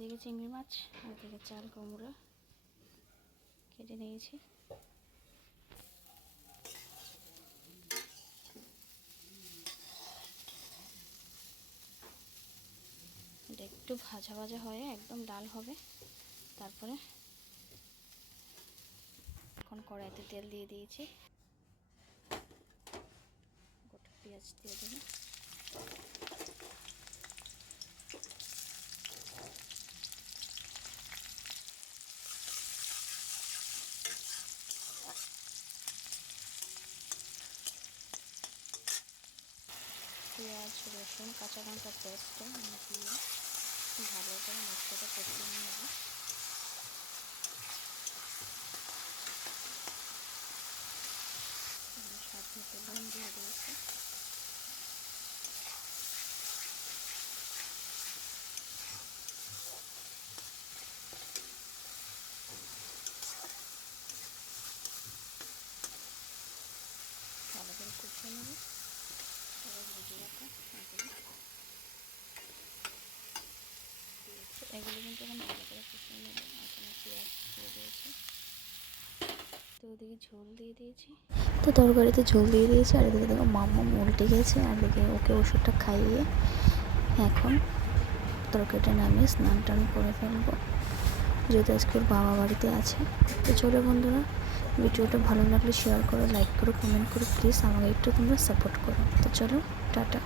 এদিকে চিংড়ি মাছ, এদিকে চাল কুমড়ো কেটে নিয়েছি। এটা একটু ভাজা ভাজা হয়ে একদম লাল হবে, তারপরে এখন কড়াইতে তেল দিয়ে দিয়েছি, গোটা পেঁয়াজ দিয়ে দেবো। পেঁয়াজ রসুন কাঁচা লঙ্কার পেস্টটা দিয়ে ভালো করে মশলাটা কষিয়ে নেব। স্বাদ মতো নুন দিয়ে দিয়েছি। ভালো করে কষিয়ে নেব। এবার ভেজে রাখা এগুলো কিন্তু এখন ভালো করে কষিয়ে নেব। এখানে পেঁয়াজ দিয়ে দিয়েছি, তো ওদিকে ঝোল দিয়ে দিয়েছি। তো তরকারিতে ঝোল দিয়ে দিয়েছি, আর এদিকে দেখো মাম্মা উল্টে গেছে, আর এদিকে ওকে ওষুধটা খাইয়ে এখন তরকারিটা নামিয়ে স্নান টান করে ফেলবো, যেহেতু আজকে ওর বাবা বাড়িতে আছে। তো চলো বন্ধুরা, ভিডিওটা ভালো লাগলে শেয়ার করো, লাইক করো, কমেন্ট করো, প্লিজ আমাকে একটু তোমরা সাপোর্ট করো। তো চলো, টাটা।